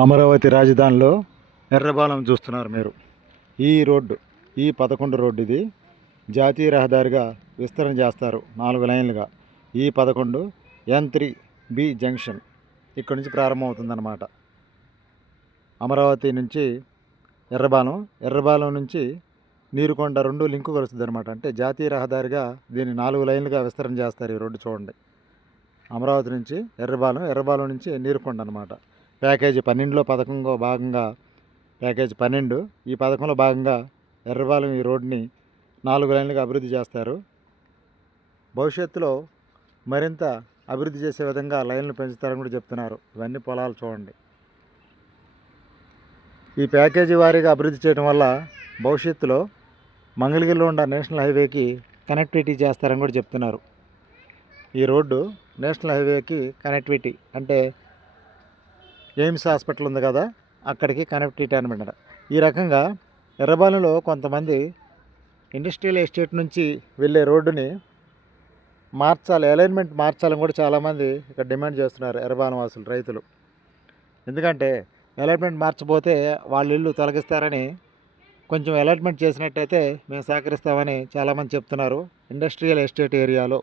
అమరావతి రాజధానిలో ఎర్రబాలెం చూస్తున్నారు మీరు. ఈ రోడ్డు ఈ పదకొండు రోడ్డు ఇది జాతీయ రహదారిగా విస్తరణ చేస్తారు నాలుగు లైన్లుగా. ఈ పదకొండు ఎన్ త్రీ బి జంక్షన్ ఇక్కడ నుంచి ప్రారంభమవుతుందన్నమాట. అమరావతి నుంచి ఎర్రబాలెం ఎర్రబాలం నుంచి నీరుకొండ రెండు లింకు కలుస్తుంది అనమాట అంటే జాతీయ రహదారిగా దీన్ని నాలుగు లైన్లుగా విస్తరణ చేస్తారు ఈ రోడ్డు చూడండి. అమరావతి నుంచి ఎర్రబాలం ఎర్రబాలెం నుంచి నీరుకొండ అనమాట ప్యాకేజీ పన్నెండులో పథకంలో భాగంగా ప్యాకేజీ పన్నెండు ఈ పథకంలో భాగంగా ఎర్రపాలెం ఈ రోడ్ని నాలుగు లైన్లుగా అభివృద్ధి చేస్తారు. భవిష్యత్తులో మరింత అభివృద్ధి చేసే విధంగా లైన్లు పెంచుతారని కూడా చెప్తున్నారు. ఇవన్నీ పొలాలు చూడండి. ఈ ప్యాకేజీ వారీగా అభివృద్ధి చేయడం వల్ల భవిష్యత్తులో మంగళగిరిలో ఉన్న నేషనల్ హైవేకి కనెక్టివిటీ చేస్తారని కూడా చెప్తున్నారు. ఈ రోడ్డు నేషనల్ హైవేకి కనెక్టివిటీ అంటే ఎయిమ్స్ హాస్పిటల్ ఉంది కదా అక్కడికి కనెక్టివిటీ అనమాట ఈ రకంగా ఎర్రబాలులో కొంతమంది ఇండస్ట్రియల్ ఎస్టేట్ నుంచి వెళ్ళే రోడ్డుని మార్చాలి అలైన్మెంట్ మార్చాలని కూడా చాలామంది ఇక్కడ డిమాండ్ చేస్తున్నారు ఎర్రబాలం వాసులు రైతులు. ఎందుకంటే అలైన్మెంట్ మార్చబోతే వాళ్ళ ఇల్లు తొలగిస్తారని కొంచెం అలాట్మెంట్ చేసినట్టయితే మేము సహకరిస్తామని చాలామంది చెప్తున్నారు ఇండస్ట్రియల్ ఎస్టేట్ ఏరియాలో.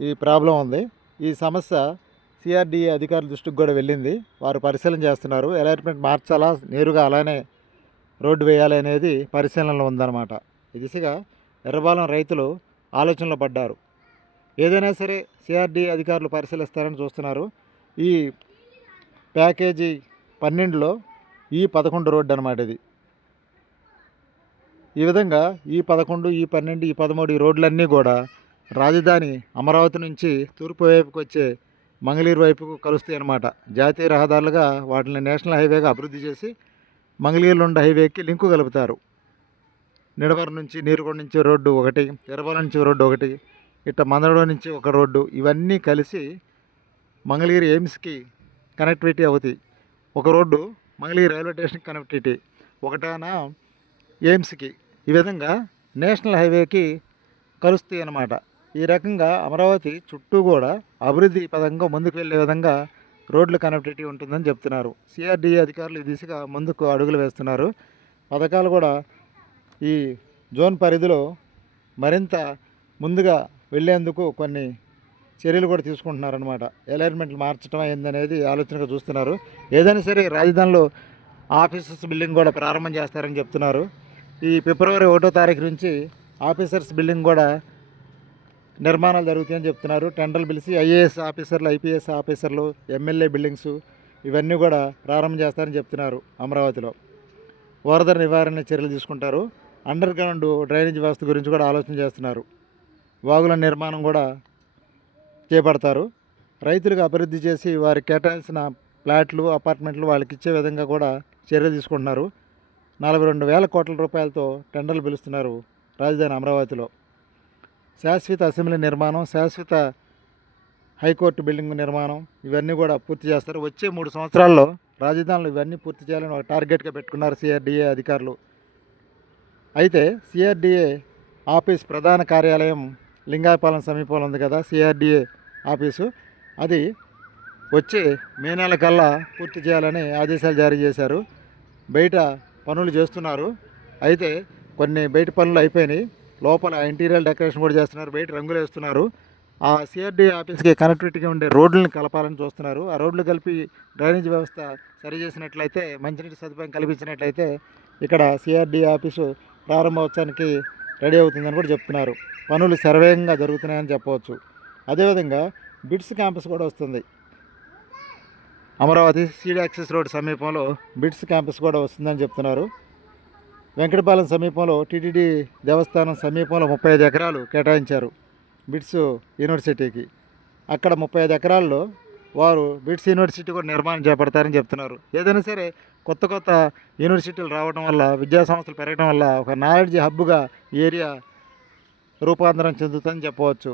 ఈ ప్రాబ్లం ఉంది. ఈ సమస్య సిఆర్డీఏ అధికారుల దృష్టికి కూడా వెళ్ళింది. వారు పరిశీలన చేస్తున్నారు. అలాట్మెంట్ మార్చాలా? నేరుగా అలానే రోడ్డు వేయాలి అనేది పరిశీలనలో ఉందన్నమాట. ఈ దిశగా ఎర్రబాలెం రైతులు ఆలోచనలో పడ్డారు. ఏదైనా సరే సిఆర్డీ అధికారులు పరిశీలిస్తారని చూస్తున్నారు. ఈ ప్యాకేజీ పన్నెండులో ఈ పదకొండు రోడ్డు అనమాట ఇది. ఈ విధంగా ఈ పదకొండు ఈ పన్నెండు ఈ పదమూడు ఈ రోడ్లన్నీ కూడా రాజధాని అమరావతి నుంచి తూర్పు వైపుకి వచ్చే మంగళీరు వైపుకు కలుస్తాయి అన్నమాట. జాతీయ రహదారులుగా వాటిని నేషనల్ హైవేగా అభివృద్ధి చేసి మంగళగిరిలో ఉండే హైవేకి లింకు కలుపుతారు. నిడవరం నుంచి నీరుగొండ నుంచి రోడ్డు ఒకటి ఎర్రబాలెం నుంచి రోడ్డు ఒకటి ఇట్ట మందడం నుంచి ఒక రోడ్డు ఇవన్నీ కలిసి మంగళగిరి ఎయిమ్స్కి కనెక్టివిటీ అవుతాయి. ఒక రోడ్డు మంగళగిరి రైల్వే స్టేషన్కి కనెక్టివిటీ ఒకటాన ఎయిమ్స్కి. ఈ విధంగా నేషనల్ హైవేకి కలుస్తాయి అన్నమాట. ఈ రకంగా అమరావతి చుట్టూ కూడా అభివృద్ధి పదంగా ముందుకు వెళ్ళే విధంగా రోడ్ల కనెక్టివిటీ ఉంటుందని చెప్తున్నారు. సిఆర్డీఏ అధికారులు ఈ దిశగా ముందుకు అడుగులు వేస్తున్నారు. పథకాలు కూడా ఈ జోన్ పరిధిలో మరింత ముందుగా వెళ్ళేందుకు కొన్ని చర్యలు కూడా తీసుకుంటున్నారనమాట అలైన్మెంట్లు మార్చడం ఏందనేది ఆలోచనగా చూస్తున్నారు. ఏదైనా సరే రాజధానిలో ఆఫీసర్స్ బిల్డింగ్ కూడా ప్రారంభం చేస్తారని చెప్తున్నారు. ఈ ఫిబ్రవరి ఒకటో తారీఖు నుంచి ఆఫీసర్స్ బిల్డింగ్ కూడా నిర్మాణాలు జరుగుతాయని చెప్తున్నారు. టెండర్లు పిలిచి ఐఏఎస్ ఆఫీసర్లు ఐపీఎస్ ఆఫీసర్లు ఎమ్మెల్యే బిల్డింగ్స్ ఇవన్నీ కూడా ప్రారంభం చేస్తారని చెప్తున్నారు అమరావతిలో. వరద నివారణ చర్యలు తీసుకుంటారు. అండర్ గ్రౌండ్ డ్రైనేజ్ వ్యవస్థ గురించి కూడా ఆలోచన చేస్తున్నారు. వాగుల నిర్మాణం కూడా చేపడతారు. రైతులకు అభివృద్ధి చేసి వారికి కేటాయించిన ఫ్లాట్లు అపార్ట్మెంట్లు వాళ్ళకి ఇచ్చే విధంగా కూడా చర్యలు తీసుకుంటున్నారు. నలభై రెండు వేల కోట్ల రూపాయలతో టెండర్లు పిలుస్తున్నారు రాజధాని అమరావతిలో. శాశ్వత అసెంబ్లీ నిర్మాణం శాశ్వత హైకోర్టు బిల్డింగ్ నిర్మాణం ఇవన్నీ కూడా పూర్తి చేస్తారు. వచ్చే మూడు సంవత్సరాల్లో రాజధానులు ఇవన్నీ పూర్తి చేయాలని ఒక టార్గెట్గా పెట్టుకున్నారు సిఆర్డీఏ అధికారులు. అయితే సిఆర్డిఏ ఆఫీస్ ప్రధాన కార్యాలయం లింగాయపాలెం సమీపంలో ఉంది కదా సిఆర్డిఏ ఆఫీసు. అది వచ్చే మే నెల కల్లా పూర్తి చేయాలని ఆదేశాలు జారీ చేశారు. బయట పనులు చేస్తున్నారు. అయితే కొన్ని బయట పనులు అయిపోయినాయి. లోపల ఇంటీరియర్ డెకరేషన్ కూడా చేస్తున్నారు బయట రంగులు వేస్తున్నారు. ఆ సిఆర్డీ ఆఫీస్కి కనెక్టివిటీగా ఉండే రోడ్లను కలపాలని చూస్తున్నారు. ఆ రోడ్లు కలిపి డ్రైనేజ్ వ్యవస్థ సరి చేసినట్లయితే మంచినీటి సదుపాయం కల్పించినట్లయితే ఇక్కడ సిఆర్డి ఆఫీసు ప్రారంభోత్సవానికి రెడీ అవుతుందని కూడా చెప్తున్నారు. పనులు సర్వేగంగా జరుగుతున్నాయని చెప్పవచ్చు. అదేవిధంగా బిట్స్ క్యాంపస్ కూడా వస్తుంది. అమరావతి సీడ్ యాక్సెస్ రోడ్ సమీపంలో బిట్స్ క్యాంపస్ కూడా వస్తుందని చెప్తున్నారు. వెంకటపాలెం సమీపంలో టీటీడీ దేవస్థానం సమీపంలో ముప్పై ఐదు ఎకరాలు కేటాయించారు బిట్స్ యూనివర్సిటీకి. అక్కడ ముప్పై ఐదు ఎకరాల్లో వారు బిట్స్ యూనివర్సిటీ కూడా నిర్మాణం చేపడతారని చెప్తున్నారు. ఏదైనా సరే కొత్త కొత్త యూనివర్సిటీలు రావడం వల్ల విద్యా సంస్థలు పెరగడం వల్ల ఒక నాలెడ్జ్ హబ్గా ఏరియా రూపాంతరం చెందుతుందని చెప్పవచ్చు.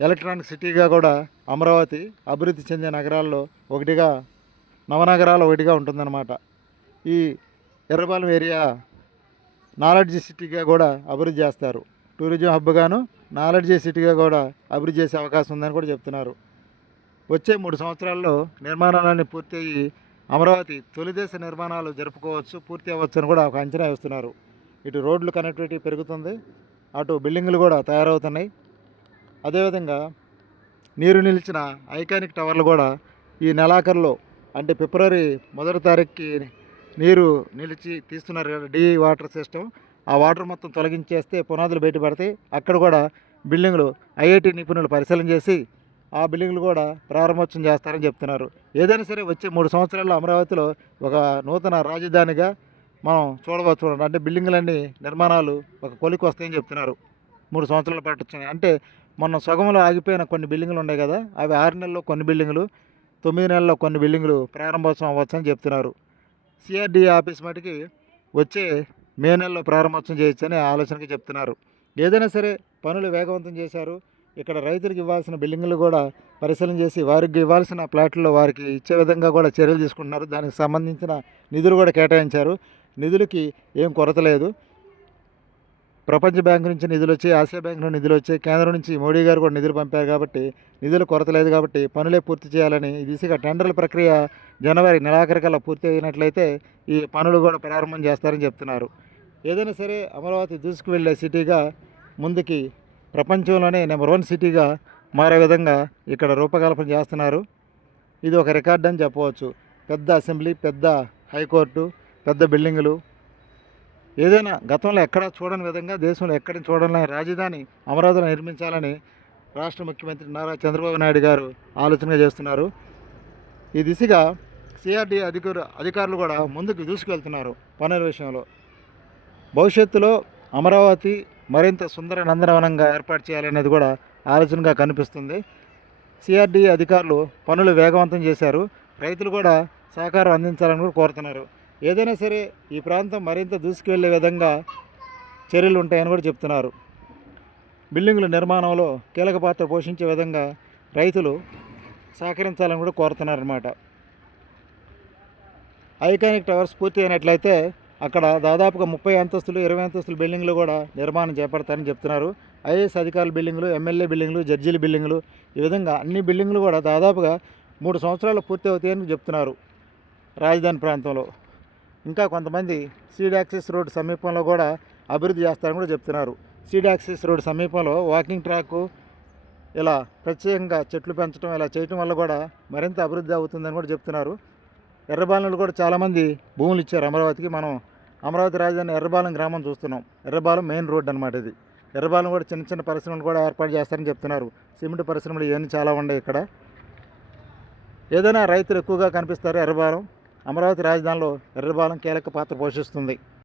ఎలక్ట్రానిక్ సిటీగా కూడా అమరావతి అభివృద్ధి చెందే నగరాల్లో ఒకటిగా నవనగరాలు ఒకటిగా ఉంటుందన్నమాట. ఈ ఎర్రపాలెం ఏరియా నాలెడ్జ్ సిటీగా కూడా అభివృద్ధి చేస్తారు. టూరిజం హబ్గాను నాలెడ్జ్ సిటీగా కూడా అభివృద్ధి చేసే అవకాశం ఉందని కూడా చెప్తున్నారు. వచ్చే మూడు సంవత్సరాల్లో నిర్మాణాలన్నీ పూర్తయి అమరావతి తొలిదేశ నిర్మాణాలు జరుపుకోవచ్చు పూర్తి అవ్వచ్చు అని కూడా ఒక అంచనా వేస్తున్నారు. ఇటు రోడ్లు కనెక్టివిటీ పెరుగుతుంది అటు బిల్డింగులు కూడా తయారవుతున్నాయి. అదేవిధంగా నీరు నిలిచిన ఐకానిక్ టవర్లు కూడా ఈ నెలాఖరులో అంటే ఫిబ్రవరి మొదటి తారీఖుకి నీరు నిలిచి తీస్తున్నారు కదా డి వాటర్ సిస్టమ్. ఆ వాటర్ మొత్తం తొలగించేస్తే పునాదులు బయటపడతాయి. అక్కడ కూడా బిల్డింగులు ఐఐటి నిపుణులు పరిశీలన చేసి ఆ బిల్డింగులు కూడా ప్రారంభోత్సవం చేస్తారని చెప్తున్నారు. ఏదైనా సరే వచ్చే మూడు సంవత్సరాల్లో అమరావతిలో ఒక నూతన రాజధానిగా మనం చూడవచ్చు. అంటే బిల్డింగ్లన్నీ నిర్మాణాలు ఒక కొలికి వస్తాయని చెప్తున్నారు. మూడు సంవత్సరాల పాటు వచ్చినాయి అంటే మొన్న సగంలో ఆగిపోయిన కొన్ని బిల్డింగులు ఉన్నాయి కదా అవి ఆరు నెలల్లో కొన్ని బిల్డింగులు తొమ్మిది నెలల్లో కొన్ని బిల్డింగులు ప్రారంభోత్సవం అవ్వచ్చని చెప్తున్నారు. సిఆర్డి ఆఫీస్ మటుకి వచ్చే మే నెలలో ప్రారంభోత్సవం చేయొచ్చని ఆలోచనకి చెప్తున్నారు. ఏదైనా సరే పనులు వేగవంతం చేశారు. ఇక్కడ రైతులకు ఇవ్వాల్సిన బిల్డింగులు కూడా పరిశీలన చేసి వారికి ఇవ్వాల్సిన ప్లాట్లలో వారికి ఇచ్చే విధంగా కూడా చర్యలు తీసుకుంటున్నారు. దానికి సంబంధించిన నిధులు కూడా కేటాయించారు. నిధులకి ఏం కొరత లేదు. ప్రపంచ బ్యాంక్ నుంచి నిధులు వచ్చాయి ఆసియా బ్యాంక్ నుండి నిధులు వచ్చాయి కేంద్రం నుంచి మోడీ గారు కూడా నిధులు పంపారు కాబట్టి నిధులు కొరత లేదు కాబట్టి పనులే పూర్తి చేయాలని ఈ దిశగా టెండర్ల ప్రక్రియ జనవరి నెలాఖరికల్లా పూర్తి అయినట్లయితే ఈ పనులు కూడా ప్రారంభం చేస్తారని చెప్తున్నారు. ఏదైనా సరే అమరావతి దూసుకు వెళ్ళే సిటీగా ముందుకి ప్రపంచంలోనే నెంబర్ వన్ సిటీగా మారే విధంగా ఇక్కడ రూపకల్పన చేస్తున్నారు. ఇది ఒక రికార్డ్ అని చెప్పవచ్చు. పెద్ద అసెంబ్లీ పెద్ద హైకోర్టు పెద్ద బిల్డింగులు ఏదైనా గతంలో ఎక్కడ చూడని విధంగా దేశంలో ఎక్కడ చూడని రాజధాని అమరావతిలో నిర్మించాలని రాష్ట్ర ముఖ్యమంత్రి నారా చంద్రబాబు నాయుడు గారు ఆలోచన చేస్తున్నారు. ఈ దిశగా సిఆర్డీ అధికారు అధికారులు కూడా ముందుకు దూసుకెళ్తున్నారు పనుల విషయంలో. భవిష్యత్తులో అమరావతి మరింత సుందర నందనవనంగా ఏర్పాటు చేయాలనేది కూడా ఆలోచనగా కనిపిస్తుంది. సిఆర్డీ అధికారులు పనులు వేగవంతం చేశారు. రైతులు కూడా సహకారం అందించాలని కూడా కోరుతున్నారు. ఏదైనా సరే ఈ ప్రాంతం మరింత దూసుకువెళ్ళే విధంగా చర్యలు ఉంటాయని కూడా చెప్తున్నారు. బిల్డింగుల నిర్మాణంలో కీలక పాత్ర పోషించే విధంగా రైతులు సహకరించాలని కూడా కోరుతున్నారన్నమాట. ఐకానిక్ టవర్స్ పూర్తి అయినట్లయితే అక్కడ దాదాపుగా ముప్పై అంతస్తులు ఇరవై అంతస్తుల బిల్డింగ్లు కూడా నిర్మాణం చేపడతారని చెప్తున్నారు. ఐఏఎస్ అధికారుల బిల్డింగ్లు ఎమ్మెల్యే బిల్డింగ్లు జడ్జీల బిల్డింగ్లు ఈ విధంగా అన్ని బిల్డింగ్లు కూడా దాదాపుగా మూడు సంవత్సరాలు పూర్తి అవుతాయని చెప్తున్నారు రాజధాని ప్రాంతంలో. ఇంకా కొంతమంది సీడ్ యాక్సెస్ రోడ్ సమీపంలో కూడా అభివృద్ధి చేస్తారని కూడా చెప్తున్నారు. సీడ్ యాక్సెస్ రోడ్ సమీపంలో వాకింగ్ ట్రాక్ ఇలా ప్రత్యేకంగా చెట్లు పెంచడం ఇలా చేయటం వల్ల కూడా మరింత అభివృద్ధి అవుతుందని కూడా చెప్తున్నారు. ఎర్రబాలెంలో కూడా చాలామంది భూములు ఇచ్చారు అమరావతికి. మనం అమరావతి రాజధాని ఎర్రబాలెం గ్రామం చూస్తున్నాం. ఎర్రబాలెం మెయిన్ రోడ్ అనమాట ఇది. ఎర్రబాలెం కూడా చిన్న చిన్న పరిశ్రమలు కూడా ఏర్పాటు చేస్తారని చెప్తున్నారు. సిమెంట్ పరిశ్రమలు ఇవన్నీ చాలా ఉన్నాయి ఇక్కడ. ఏదైనా రైతులు ఎక్కువగా కనిపిస్తారు ఎర్రబాలెం. అమరావతి రాజధానిలో ఎర్రబాలెం కీలక పాత్ర పోషిస్తుంది.